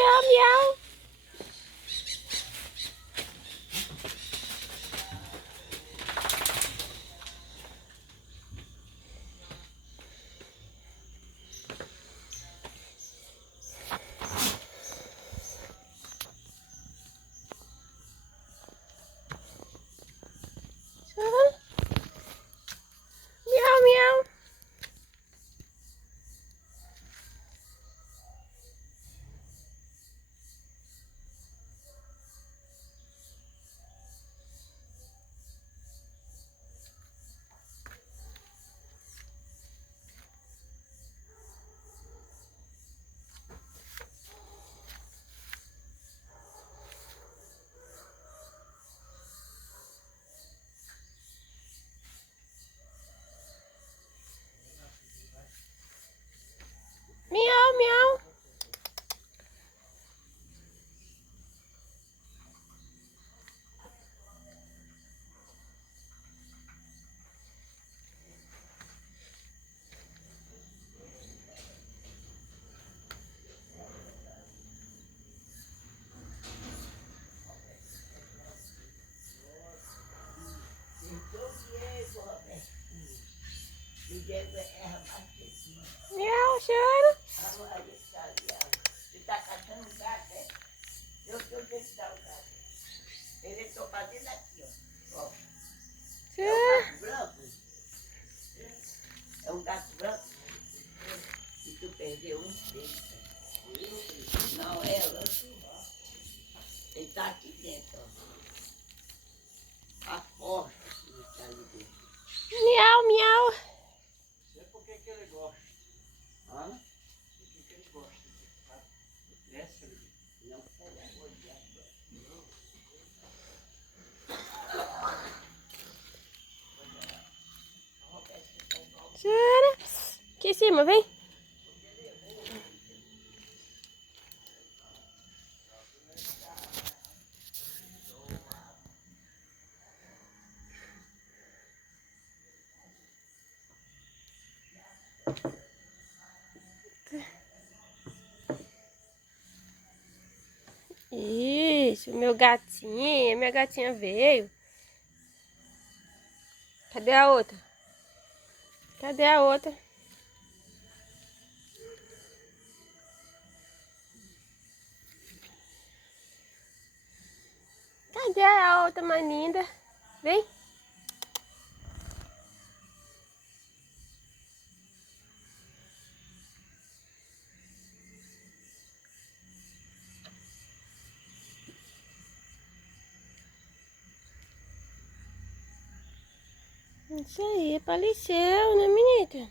Miau, miau. Miau, miau. Miau, miau. Miau, chora. Você tá caçando um gato, é? Eu tenho que dar o gato. Ele tô fazendo aqui, ó. É um Chora. gato branco? É um gato branco? E tu perdeu um deles. Não, ela. Ele tá aqui dentro, ó. A porta que está ali dentro. Miau, miau. Sei por que ele gosta. Hã? Por que ele gosta. Desce ali. Não sei, eu vou olhar agora. Chora. Aqui em cima, vem. Isso, meu gatinho. Minha gatinha veio. Cadê a outra? Cadê a outra? Cadê a outra mais linda? Vem. Isso aí, apareceu, né, menina?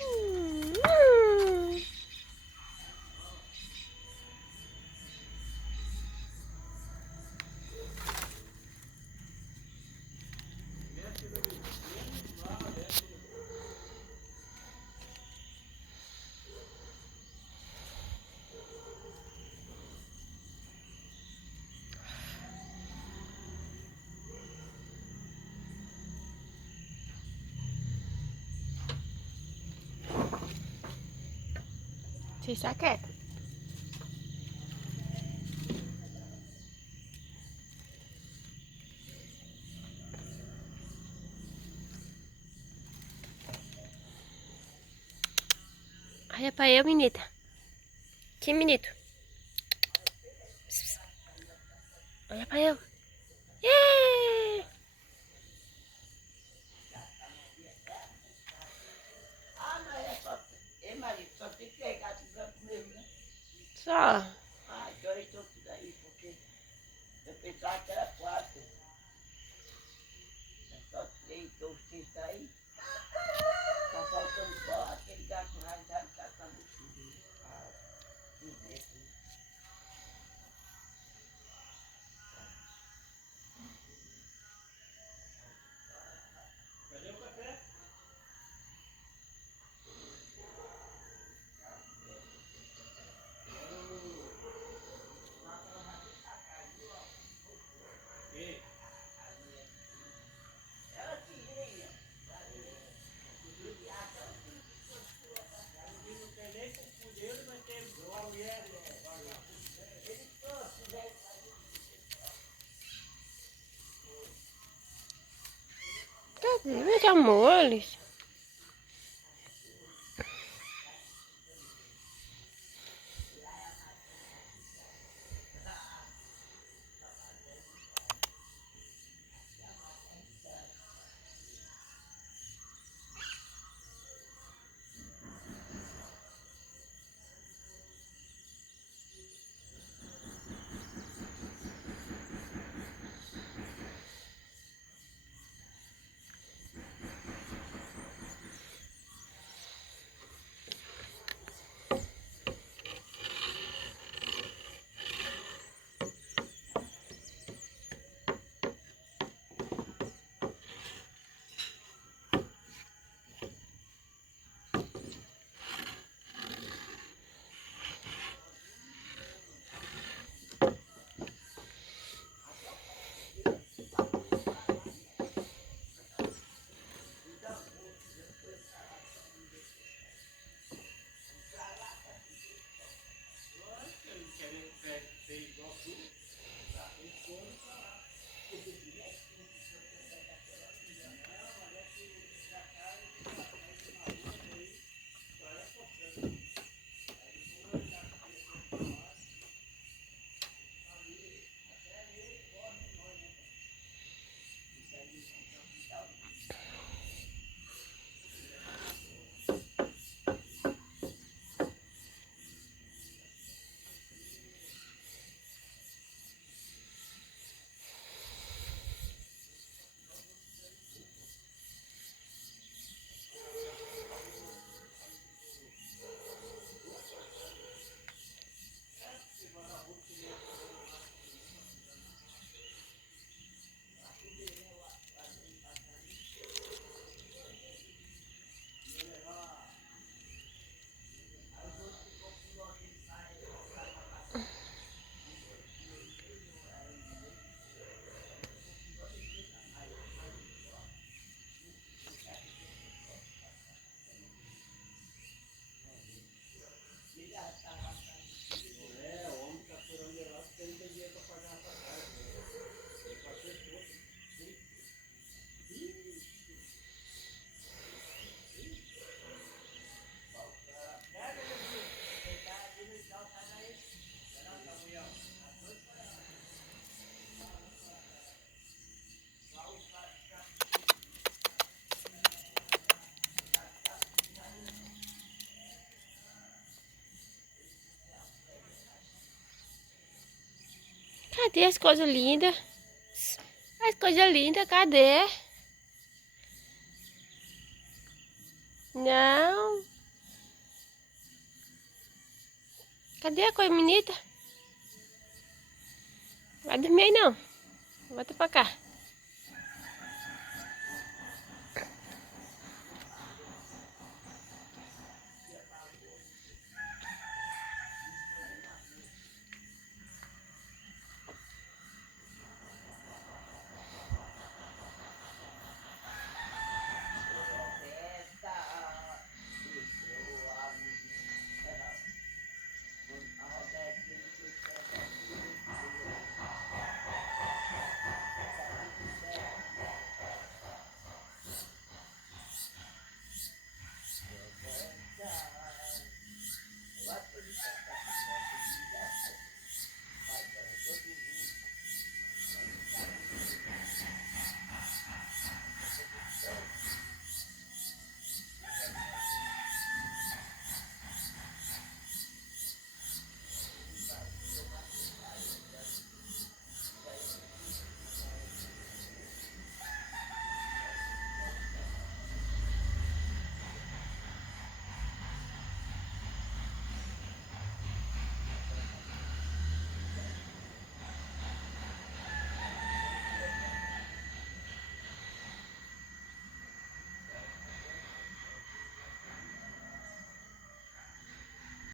Hum. Você está quieta. Olha pra eu, menina. Que menino. Olha pra eu. Yeah! Ah, não, é só. Ei, marido, só tem que ter gato branco mesmo, né? Só. Ah, então eu estou tudo aí, porque eu pensava que era quatro. É só três, então vocês tá aí. Tá faltando só aquele gato rajado que tá no chuveiro. Ah, chuveiro. amor, Alice. Cadê as coisas lindas? As coisas lindas, cadê? Não. Cadê a coisa bonita? Vai dormir aí não. Volta pra cá.